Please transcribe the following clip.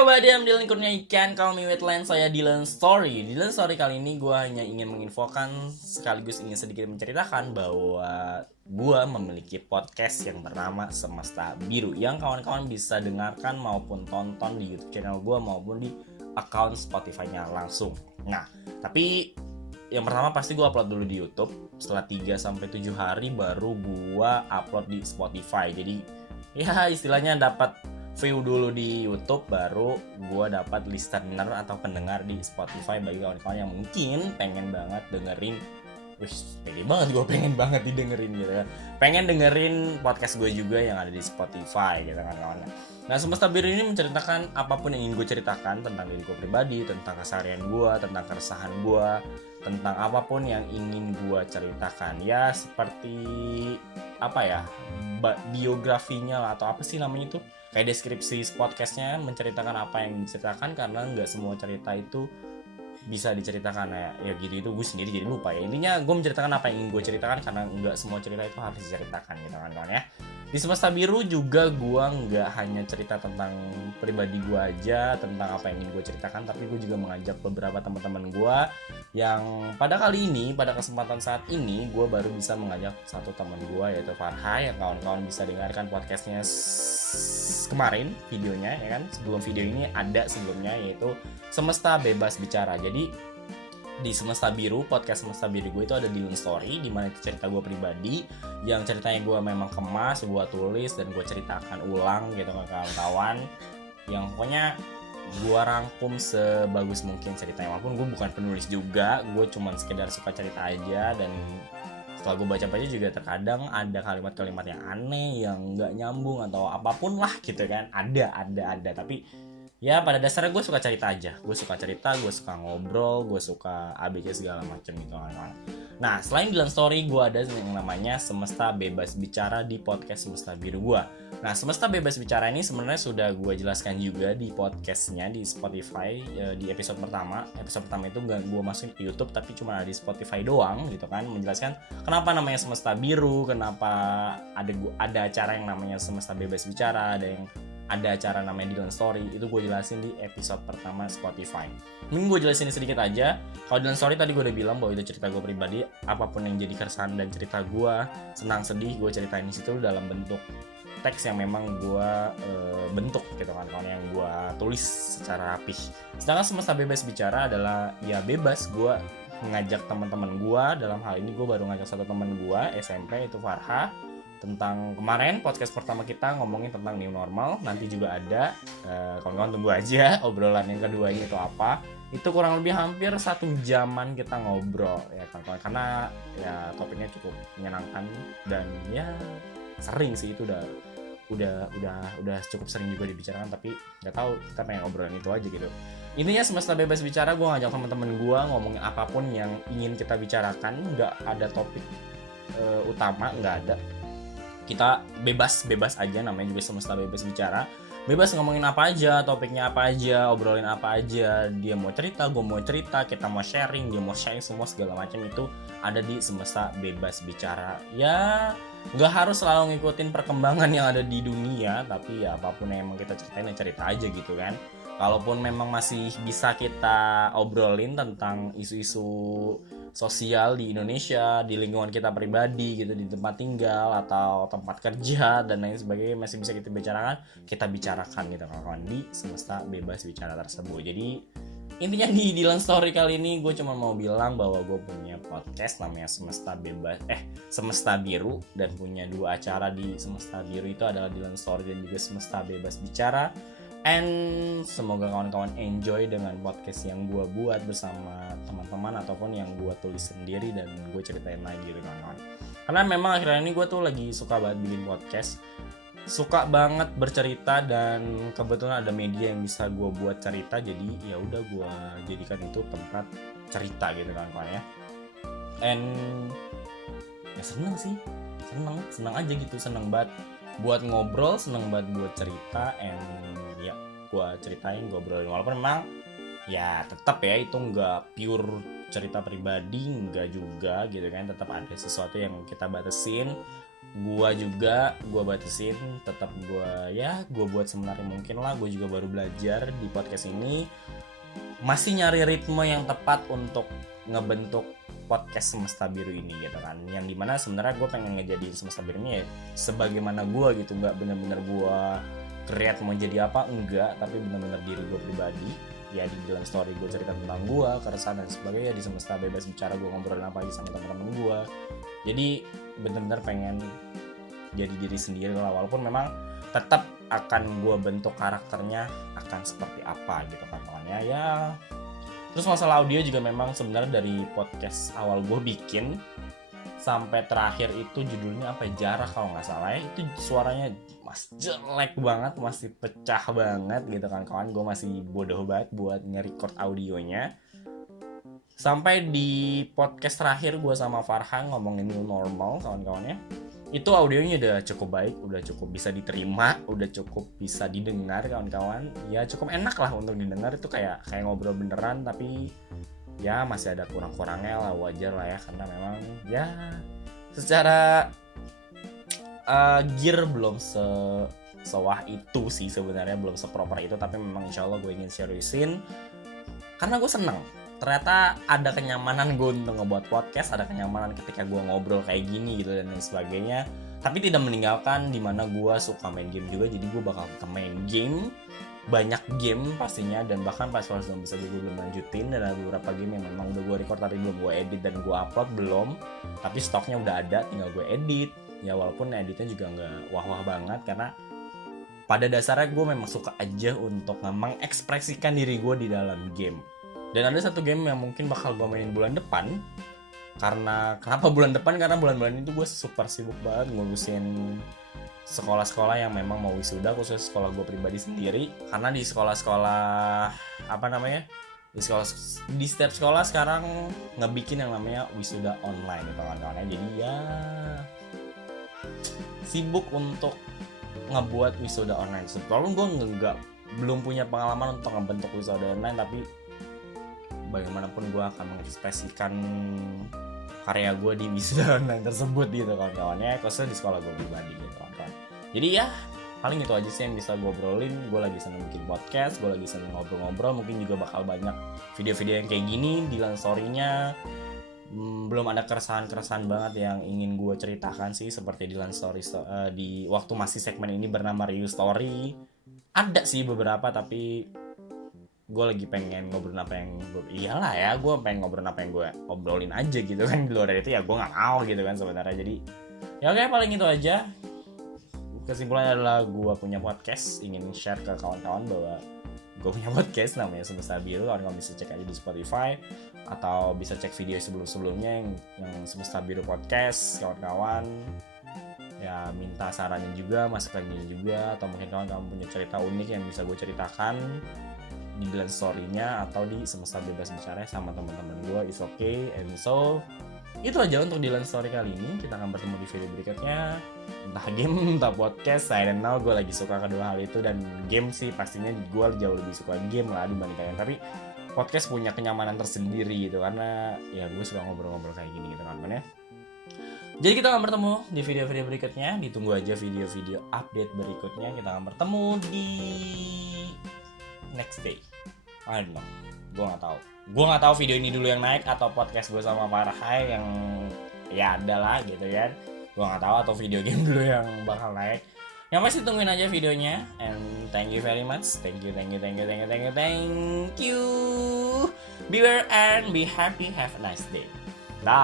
everybody, I'm Dylan Kurnia Ikan. Call me Wetland, saya Dylan Story. Dylan Story kali ini gue hanya ingin menginfokan sekaligus ingin sedikit menceritakan bahwa gue memiliki podcast yang bernama Semesta Biru, yang kawan-kawan bisa dengarkan maupun tonton di YouTube channel gue maupun di account Spotify-nya langsung. Nah, tapi yang pertama pasti gue upload dulu di YouTube. Setelah 3-7 hari baru gue upload di Spotify. Jadi ya istilahnya dapat view dulu di YouTube, baru gue dapat listener atau pendengar di Spotify bagi kawan-kawan yang mungkin pengen banget dengerin. Pede banget gue pengen banget didengerin gitu kan. Pengen dengerin podcast gue juga yang ada di Spotify gitu kan kawan. Nah, Semesta Biru ini menceritakan apapun yang ingin gue ceritakan tentang diri gue pribadi, tentang keseharian gue, tentang keresahan gue, tentang apapun yang ingin gue ceritakan. Ya seperti apa ya, biografinya lah, atau apa sih namanya itu, kayak deskripsi podcastnya menceritakan apa yang diceritakan, karena nggak semua cerita itu bisa diceritakan ya gitu. Itu gue sendiri jadi lupa ya. Intinya gue menceritakan apa yang ingin gue ceritakan, karena nggak semua cerita itu harus diceritakan gitu kan kawan ya. Di Semesta Biru juga gue nggak hanya cerita tentang pribadi gue aja, tentang apa yang ingin gue ceritakan, tapi gue juga mengajak beberapa teman-teman gue yang pada kali ini, pada kesempatan saat ini, gue baru bisa mengajak satu teman gue yaitu Farha, yang kawan-kawan bisa dengarkan podcastnya kemarin videonya ya kan. Sebelum video ini ada sebelumnya, yaitu Semesta Bebas Bicara. Jadi di Semesta Biru, podcast Semesta Biru gue itu ada Dylan Story, dimana itu cerita gue pribadi yang ceritanya gue memang kemas, gue tulis dan gue ceritakan ulang gitu ke kawan-kawan, yang pokoknya gue rangkum sebagus mungkin ceritanya. Walaupun gue bukan penulis juga, gue cuman sekedar suka cerita aja, dan setelah gue baca-baca juga terkadang ada kalimat-kalimat yang aneh, yang nggak nyambung atau apapun lah gitu kan. Ada tapi ya pada dasarnya gue suka cerita aja. Gue suka cerita, gue suka ngobrol, gue suka ABC segala macam gitu kan. Nah, selain Dylan Story, gue ada yang namanya Semesta Bebas Bicara di podcast Semesta Biru gue. Nah, Semesta Bebas Bicara ini sebenarnya sudah gue jelaskan juga di podcastnya di Spotify di episode pertama. Episode pertama itu gak gue masukin ke YouTube, tapi cuma ada di Spotify doang gitu kan, menjelaskan kenapa namanya Semesta Biru, kenapa ada acara yang namanya Semesta Bebas Bicara, ada acara namanya Dylan Story. Itu gue jelasin di episode pertama Spotify. Mungkin gue jelasin sedikit aja. Kalau Dylan Story tadi gue udah bilang bahwa itu cerita gue pribadi, apapun yang jadi keresahan dan cerita gue, senang sedih, gue ceritain di situ dalam bentuk teks yang memang gue bentuk gitu kan, yang gue tulis secara rapih. Sedangkan Semesta Bebas Bicara adalah ya bebas, gue mengajak teman-teman gue. Dalam hal ini gue baru ngajak satu teman gue SMP, itu Farha, tentang kemarin podcast pertama kita ngomongin tentang new normal. Nanti juga ada, kawan-kawan tunggu aja obrolan yang keduanya itu apa. Itu kurang lebih hampir 1 jaman kita ngobrol ya kawan-kawan, karena ya topiknya cukup menyenangkan dan ya sering sih, itu udah cukup sering juga dibicarakan, tapi nggak tahu, kita pengen obrolan itu aja gitu. Intinya Semesta Bebas Bicara, gue ngajak teman-teman gue ngomongin apapun yang ingin kita bicarakan, nggak ada topik utama, nggak ada. Kita bebas aja, namanya juga Semesta Bebas Bicara. Bebas ngomongin apa aja, topiknya apa aja, obrolin apa aja. Dia mau cerita, gue mau cerita, kita mau sharing, dia mau sharing, semua segala macam itu ada di Semesta Bebas Bicara. Ya nggak harus selalu ngikutin perkembangan yang ada di dunia, tapi ya apapun yang emang kita ceritain ya cerita aja gitu kan. Kalaupun memang masih bisa kita obrolin tentang isu-isu sosial di Indonesia, di lingkungan kita pribadi gitu, di tempat tinggal atau tempat kerja dan lain sebagainya, masih bisa kita bicarakan gitu kawan-kawan di Semesta Bebas Bicara tersebut. Jadi intinya di Dylan Story kali ini gue cuma mau bilang bahwa gue punya podcast namanya Semesta Biru, dan punya 2 acara di Semesta Biru, itu adalah Dylan Story dan juga Semesta Bebas Bicara. And semoga kawan-kawan enjoy dengan podcast yang gue buat bersama teman-teman ataupun yang gue tulis sendiri dan gue ceritain lagi gitu kawan-kawan. Karena memang akhirnya ini gue tuh lagi suka banget bikin podcast, suka banget bercerita, dan kebetulan ada media yang bisa gue buat cerita, jadi ya udah gue jadikan itu tempat cerita gitu kawan-kawan ya. And ya seneng aja gitu, seneng banget buat ngobrol, seneng banget buat cerita, and ya gue ceritain, gue obrolin. Walaupun memang ya tetap ya itu nggak pure cerita pribadi, nggak juga gitu kan, tetap ada sesuatu yang kita batasin gua juga gua batasin, tetap gua buat sebenarnya mungkin lah. Gua juga baru belajar di podcast ini, masih nyari ritme yang tepat untuk ngebentuk podcast Semesta Biru ini gitu kan, yang dimana sebenarnya gue pengen ngejadiin Semesta Biru ini ya sebagaimana gue gitu, nggak bener-bener gue create mau jadi apa, enggak, tapi bener-bener diri gue pribadi. Ya di dalam story gue cerita tentang gue, keresahan dan sebagainya. Di Semesta Bebas Bicara gue ngobrolin apa aja sama teman-teman gue. Jadi bener-bener pengen jadi diri sendiri lah, walaupun memang tetap akan gue bentuk karakternya akan seperti apa gitu kan kawannya ya. Terus masalah audio juga memang sebenarnya dari podcast awal gue bikin sampai terakhir itu judulnya apa ya, Jarak kalau nggak salah ya, itu suaranya masih jelek banget, masih pecah banget gitu kan kawan. Gue masih bodoh banget buat nge-record audionya. Sampai di podcast terakhir gue sama Farhan ngomongin new normal kawan-kawannya, itu audionya udah cukup baik, udah cukup bisa diterima, udah cukup bisa didengar kawan-kawan. Ya cukup enak lah untuk didengar, itu kayak ngobrol beneran, tapi ya masih ada kurang-kurangnya lah, wajar lah ya, karena memang ya secara gear belum sewah itu sih sebenarnya, belum seproper itu, tapi memang insya Allah gue ingin seriusin karena gue seneng. Ternyata ada kenyamanan gue untuk ngebuat podcast, ada kenyamanan ketika gue ngobrol kayak gini gitu dan lain sebagainya. Tapi tidak meninggalkan dimana gue suka main game juga, jadi gue bakal main game, banyak game pastinya, dan bahkan pas belum bisa gue belum lanjutin, dan ada beberapa game yang memang udah gue record tapi belum gue edit dan gue upload belum, tapi stoknya udah ada, tinggal gue edit. Ya walaupun editnya juga nggak wah-wah banget, karena pada dasarnya gue memang suka aja untuk mengekspresikan diri gue di dalam game. Dan ada satu game yang mungkin bakal gue mainin bulan depan. Kenapa bulan depan? Karena bulan-bulan itu gue super sibuk banget ngurusin sekolah-sekolah yang memang mau wisuda, khusus sekolah gue pribadi sendiri. Karena di sekolah-sekolah di setiap sekolah sekarang ngebikin yang namanya wisuda online gitu kawan-kawan. Jadi ya sibuk untuk ngebuat wisuda online. Walaupun gue belum punya pengalaman untuk ngebentuk wisuda online, tapi bagaimanapun gue akan mengekspresikan karya gue di wisuda online tersebut gitu kawan-kawannya, khususnya di sekolah gue pribadi gitu kawan-kawan. Jadi ya paling itu aja sih yang bisa gue obrolin. Gue lagi seneng bikin podcast, gue lagi seneng ngobrol-ngobrol. Mungkin juga bakal banyak video-video yang kayak gini di story-nya. Belum ada keresahan banget yang ingin gue ceritakan sih, seperti di story di waktu masih segmen ini bernama Review Story. Ada sih beberapa, tapi gue lagi pengen ngobrolin apa yang gue pengen ngobrolin apa yang gue ngobrolin aja gitu kan. Di luar dari itu ya gue nggak mau gitu kan sebenarnya. Jadi ya oke, paling itu aja. Kesimpulannya adalah gue punya podcast, ingin share ke kawan-kawan bahwa gue punya podcast namanya Semesta Biru. Kawan-kawan bisa cek aja di Spotify atau bisa cek video sebelumnya yang Semesta Biru Podcast kawan-kawan. Ya minta sarannya juga, masukannya juga, atau mungkin kawan-kawan punya cerita unik yang bisa gue ceritakan di dalam story-nya atau di Semesta Bebas Bicara sama teman-teman gue, is okay. And so itu aja untuk di story kali ini. Kita akan bertemu di video berikutnya, entah game entah podcast, I don't know. Gue lagi suka kedua hal itu, dan game sih pastinya gue jauh lebih suka game lah dibandingkan, tapi podcast punya kenyamanan tersendiri gitu, karena ya gue suka ngobrol-ngobrol kayak gini gitu kan ya. Jadi kita akan bertemu di video-video berikutnya. Ditunggu aja video-video update berikutnya. Kita akan bertemu di next day. I don't know. Gue nggak tahu video ini dulu yang naik atau podcast gue sama Farhai yang ya ada lah gitu kan. Gue nggak tahu, atau video game dulu yang bakal naik. Yang pasti tungguin aja videonya. And thank you very much. Thank you. Beware and be happy. Have a nice day. Dah.